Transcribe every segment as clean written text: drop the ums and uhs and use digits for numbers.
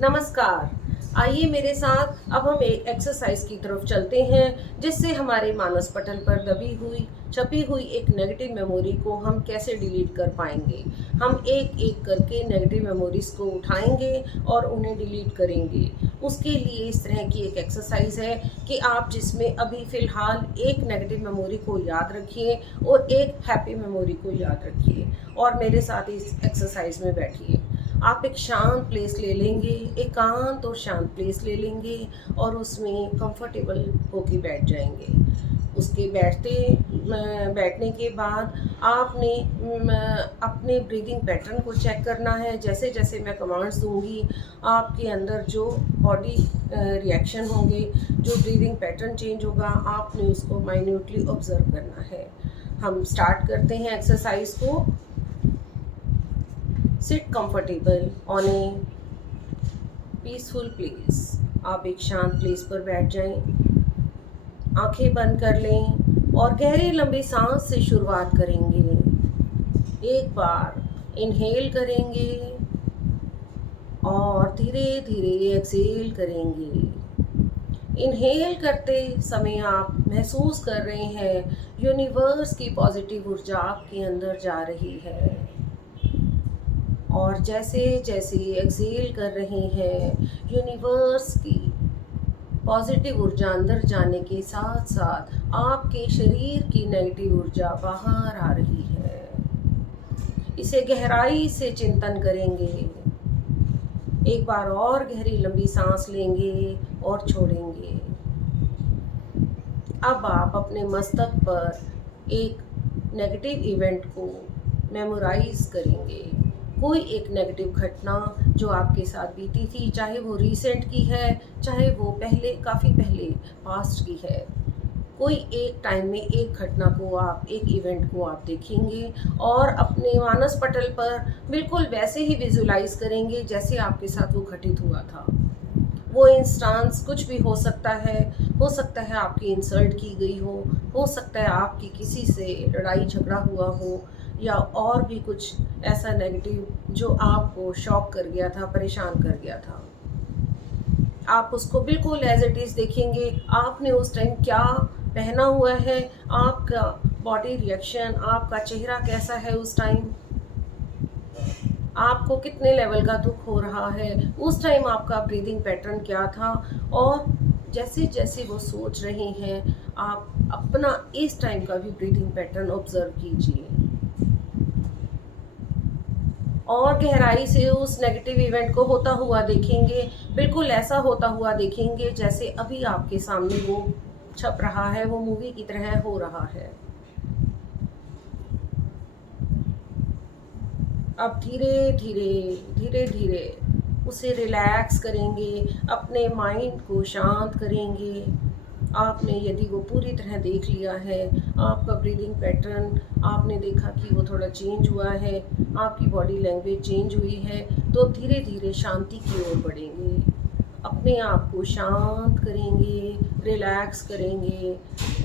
नमस्कार। आइए मेरे साथ अब हम एक एक्सरसाइज की तरफ चलते हैं जिससे हमारे मानस पटल पर दबी हुई छपी हुई एक नेगेटिव मेमोरी को हम कैसे डिलीट कर पाएंगे। हम एक एक करके नेगेटिव मेमोरीज को उठाएंगे और उन्हें डिलीट करेंगे। उसके लिए इस तरह की एक एक्सरसाइज है कि आप जिसमें अभी फ़िलहाल एक नेगेटिव मेमोरी को याद रखिए और एक हैप्पी मेमोरी को याद रखिए और मेरे साथ इस एक्सरसाइज में बैठिए। आप एक शांत प्लेस ले लेंगे, एकांत और शांत प्लेस ले लेंगे और उसमें कंफर्टेबल होके बैठ जाएंगे। उसके बैठने के बाद आपने अपने ब्रीदिंग पैटर्न को चेक करना है। जैसे जैसे मैं कमांड्स दूंगी आपके अंदर जो बॉडी रिएक्शन होंगे, जो ब्रीदिंग पैटर्न चेंज होगा, आपने उसको माइन्यूटली ऑब्जर्व करना है। हम स्टार्ट करते हैं एक्सरसाइज को। Sit comfortable on a peaceful place. आप एक शांत प्लेस पर बैठ जाएं, आंखें बंद कर लें और गहरी लंबी सांस से शुरुआत करेंगे। एक बार इनहेल करेंगे और धीरे धीरे एक्सहेल करेंगे। इनहेल करते समय आप महसूस कर रहे हैं यूनिवर्स की पॉजिटिव ऊर्जा आपके अंदर जा रही है और जैसे जैसे एक्सहेल कर रहे हैं यूनिवर्स की पॉजिटिव ऊर्जा अंदर जाने के साथ साथ आपके शरीर की नेगेटिव ऊर्जा बाहर आ रही है। इसे गहराई से चिंतन करेंगे। एक बार और गहरी लंबी सांस लेंगे और छोड़ेंगे। अब आप अपने मस्तक पर एक नेगेटिव इवेंट को मेमोराइज करेंगे। कोई एक नेगेटिव घटना जो आपके साथ बीती थी, चाहे वो रिसेंट की है, चाहे वो पहले काफ़ी पहले पास्ट की है। कोई एक टाइम में एक घटना को आप, एक इवेंट को आप देखेंगे और अपने मानस पटल पर बिल्कुल वैसे ही विजुलाइज करेंगे जैसे आपके साथ वो घटित हुआ था। वो इंस्टांस कुछ भी हो सकता है आपकी इंसल्ट की गई हो सकता है आपकी किसी से लड़ाई झगड़ा हुआ हो, या और भी कुछ ऐसा नेगेटिव जो आपको शॉक कर गया था, परेशान कर गया था। आप उसको बिल्कुल एज इट इज़ देखेंगे। आपने उस टाइम क्या पहना हुआ है, आपका बॉडी रिएक्शन, आपका चेहरा कैसा है उस टाइम, आपको कितने लेवल का दुख हो रहा है, उस टाइम आपका ब्रीदिंग पैटर्न क्या था। और जैसे जैसे वो सोच रहे हैं आप अपना इस टाइम का भी ब्रीदिंग पैटर्न ऑब्जर्व कीजिए और गहराई से उस नेगेटिव इवेंट को होता हुआ देखेंगे। बिल्कुल ऐसा होता हुआ देखेंगे जैसे अभी आपके सामने वो छप रहा है, वो मूवी की तरह हो रहा है। अब धीरे धीरे उसे रिलैक्स करेंगे, अपने माइंड को शांत करेंगे। आपने यदि वो पूरी तरह देख लिया है, आपका ब्रीदिंग पैटर्न आपने देखा कि वो थोड़ा चेंज हुआ है, आपकी बॉडी लैंग्वेज चेंज हुई है, तो अब धीरे धीरे शांति की ओर बढ़ेंगे। अपने आप को शांत करेंगे, रिलैक्स करेंगे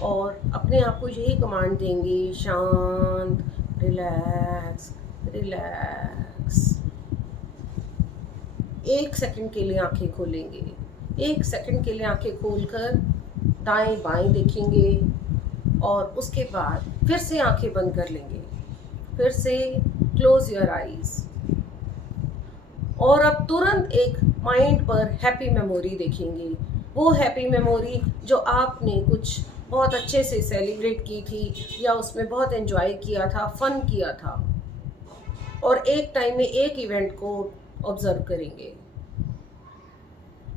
और अपने आप को यही कमांड देंगे, शांत, रिलैक्स, रिलैक्स। 1 सेकंड के लिए आंखें खोलेंगे। 1 सेकंड के लिए आंखें खोलकर दाएं बाएं देखेंगे और उसके बाद फिर से आंखें बंद कर लेंगे। फिर से क्लोज योर आईज और अब तुरंत एक माइंड पर हैप्पी मेमोरी देखेंगे। वो हैप्पी मेमोरी जो आपने कुछ बहुत अच्छे से सेलिब्रेट की थी या उसमें बहुत एंजॉय किया था, फन किया था। और एक टाइम में एक इवेंट को ऑब्जर्व करेंगे।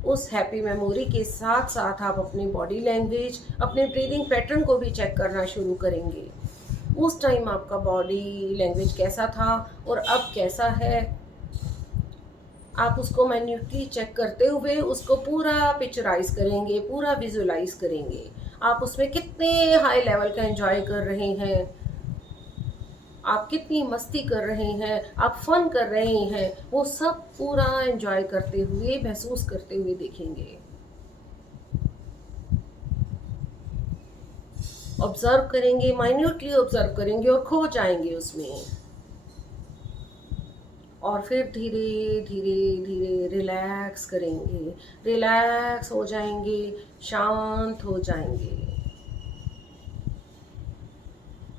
उस हैप्पी मेमोरी के साथ साथ आप अपनी बॉडी लैंग्वेज, अपने ब्रीदिंग पैटर्न को भी चेक करना शुरू करेंगे। उस टाइम आपका बॉडी लैंग्वेज कैसा था और अब कैसा है, आप उसको मैन्युटली चेक करते हुए उसको पूरा पिक्चराइज करेंगे, पूरा विजुलाइज करेंगे। आप उसमें कितने हाई लेवल का एंजॉय कर रहे हैं, आप कितनी मस्ती कर रहे हैं, आप फन कर रहे हैं, वो सब पूरा एंजॉय करते हुए, महसूस करते हुए देखेंगे। ऑब्जर्व करेंगे, माइन्यूटली ऑब्जर्व करेंगे और खो जाएंगे उसमें। और फिर धीरे धीरे धीरे रिलैक्स करेंगे, रिलैक्स हो जाएंगे, शांत हो जाएंगे।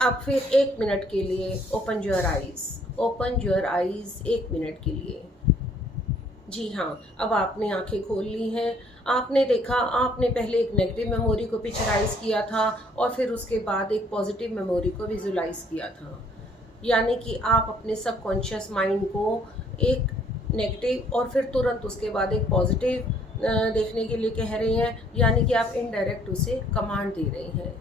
अब फिर 1 मिनट के लिए open your eyes, open your eyes 1 minute के लिए। जी हाँ, अब आपने आंखें खोल ली हैं। आपने देखा, आपने पहले एक नेगेटिव मेमोरी को पिक्चराइज किया था और फिर उसके बाद एक पॉजिटिव मेमोरी को विजुलाइज किया था। यानी कि आप अपने सबकॉन्शियस माइंड को एक नेगेटिव और फिर तुरंत उसके बाद एक पॉजिटिव देखने के लिए कह रहे हैं। यानी कि आप इनडायरेक्ट उसे कमांड दे रहे हैं,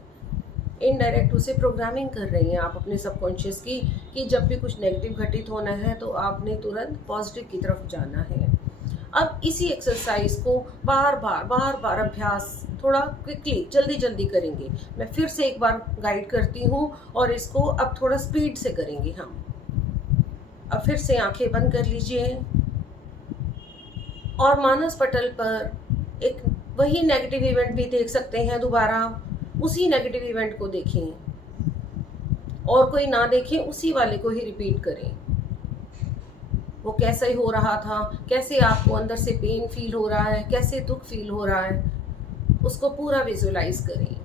इनडायरेक्ट उसे प्रोग्रामिंग कर रही हैं आप अपने सबकॉन्शियस की, कि जब भी कुछ नेगेटिव घटित होना है तो आपने तुरंत पॉजिटिव की तरफ जाना है। अब इसी एक्सरसाइज को बार बार अभ्यास, थोड़ा क्विकली जल्दी जल्दी करेंगे। मैं फिर से एक बार गाइड करती हूँ और इसको अब थोड़ा स्पीड से करेंगे हम। अब फिर से आंखें बंद कर लीजिए और मानस पटल पर एक वही नेगेटिव इवेंट भी देख सकते हैं। दोबारा उसी नेगेटिव इवेंट को देखें और कोई ना देखें, उसी वाले को ही रिपीट करें। वो कैसे हो रहा था, कैसे आपको अंदर से पेन फील हो रहा है, कैसे दुख फील हो रहा है, उसको पूरा विजुलाइज करें।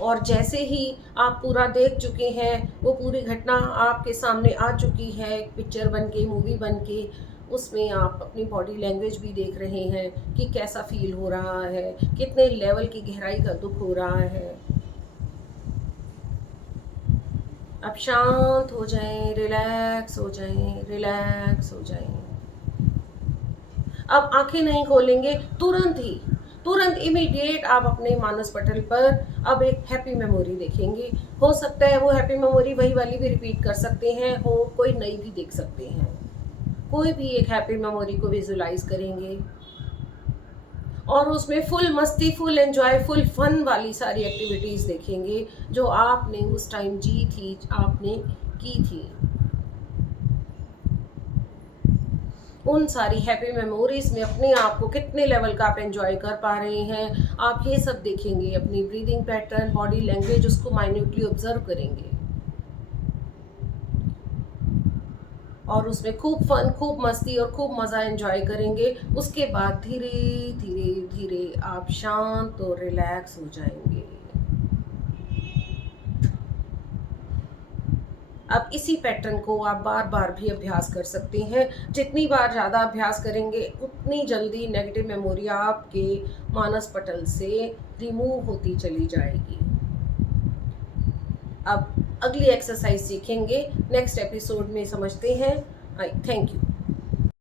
और जैसे ही आप पूरा देख चुके हैं, वो पूरी घटना आपके सामने आ चुकी है, पिक्चर बन के, मूवी बन के, उसमें आप अपनी बॉडी लैंग्वेज भी देख रहे हैं कि कैसा फील हो रहा है, कितने लेवल की गहराई का दुख हो रहा है। अब शांत हो जाएं, रिलैक्स हो जाएं, रिलैक्स हो जाएं। अब आंखें नहीं खोलेंगे, तुरंत इमीडिएट आप अपने मानस पटल पर अब एक हैप्पी मेमोरी देखेंगे। हो सकता है वो हैप्पी मेमोरी वही वाली भी रिपीट कर सकते हैं, हो कोई नई भी देख सकते हैं। कोई भी एक हैप्पी मेमोरी को विजुलाइज करेंगे और उसमें फुल मस्ती, फुल एंजॉय, फुल फन वाली सारी एक्टिविटीज़ देखेंगे जो आपने उस टाइम जी थी, आपने की थी। उन सारी हैप्पी मेमोरीज में अपने आप को कितने लेवल का आप एंजॉय कर पा रहे हैं, आप ये सब देखेंगे। अपनी ब्रीदिंग पैटर्न, बॉडी लैंग्वेज, उसको माइन्यूटली ऑब्जर्व करेंगे और उसमें खूब फन, खूब मस्ती और खूब मज़ा एंजॉय करेंगे। उसके बाद धीरे धीरे धीरे आप शांत और रिलैक्स हो जाएंगे। अब इसी पैटर्न को आप बार बार भी अभ्यास कर सकते हैं। जितनी बार ज़्यादा अभ्यास करेंगे, उतनी जल्दी नेगेटिव मेमोरी आपके मानस पटल से रिमूव होती चली जाएगी। अब अगली एक्सरसाइज सीखेंगे, नेक्स्ट एपिसोड में समझते हैं। Thank you.